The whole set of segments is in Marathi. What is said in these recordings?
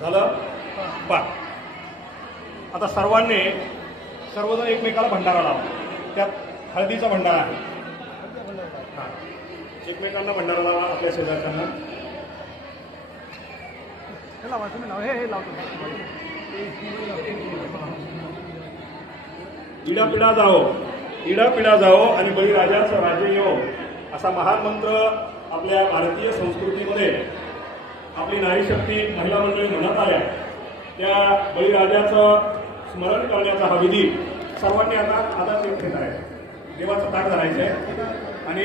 झालं बा. आता सर्वजण एकमेकाला भंडारा लावा. त्यात हळदीचा भंडारा आहे. एकमेकांना भंडारा लावा आपल्या शेजारच्यांना. इडा पिढा जाओ आणि बळीराजाचं राज्य येवो असा महान मंत्र आपल्या भारतीय संस्कृतीमध्ये आपली नारी शक्ती महिला मंडळी म्हणत आल्या. त्या बळीराजाचं स्मरण करण्याचा हा विधी सर्वांनी आता हातात घेत आहे. देवाचं ताट धरायचं आहे आणि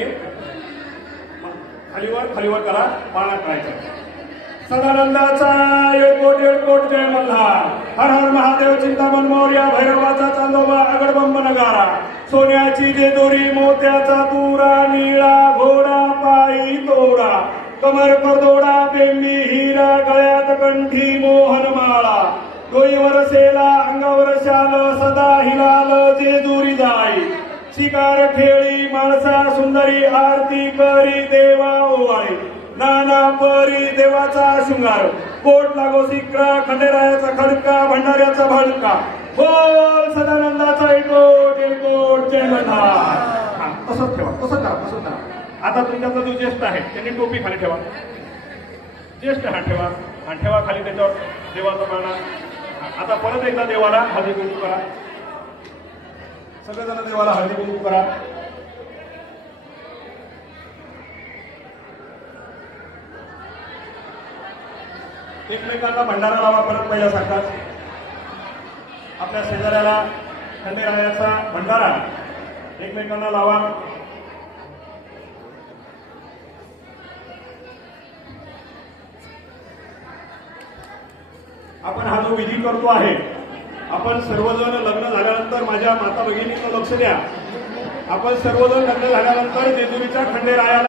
खालीवर करा पाळणा करायचा. सदानंदाचा एक जय मल्हार. हर हर महादेव चिंतामण मोर्या. भैरवाचा चांदोबा अगडबंब नगारा. सोन्याची जेजुरी मोत्याचा तुरा. निळा घोडा पायी तोडा. कमर करदोडा बेंबी हिरा. गळ्यात कंठी मोहनमाळा. डोईवर सेला अंगावर शाल. सदा हिलाल जेजुरी जाई. शिकार खेळी माणसा सुंदरी. आरती करी देवा ओवाळी. नाना परी देवाचा शृंगार. कोट लागो सिक्रा. खंडेरायाचा खडका. भंडाऱ्याचा भडका. बोल सदानंदाचा एकोट जय मल्हार. तसंच ठेवा. तसं करा. आता तुमच्यातला जो ज्येष्ठ आहे त्यांनी टोपी खाली ठेवा. ज्येष्ठ हा ठेवा खाली त्याच्यावर देवाचा पाळणा. आता परत एकदा देवाला हळदी कुंकू करा. सगळेजण देवाला हळदी कुंकू करा. एकमेकांना भंडारा लावा परत पहिल्यासारखाच. आपल्या शेजाऱ्याला खंडेरायाचा भंडारा एकमेकांना लावा. आपण हा जो विधी करतो आहे, आपण सर्वजण लग्न झाल्यानंतर माझ्या माता भगिनीचं लक्ष द्या. आपण सर्वजण लग्न झाल्यानंतर जेजुरीच्या खंडेरायाला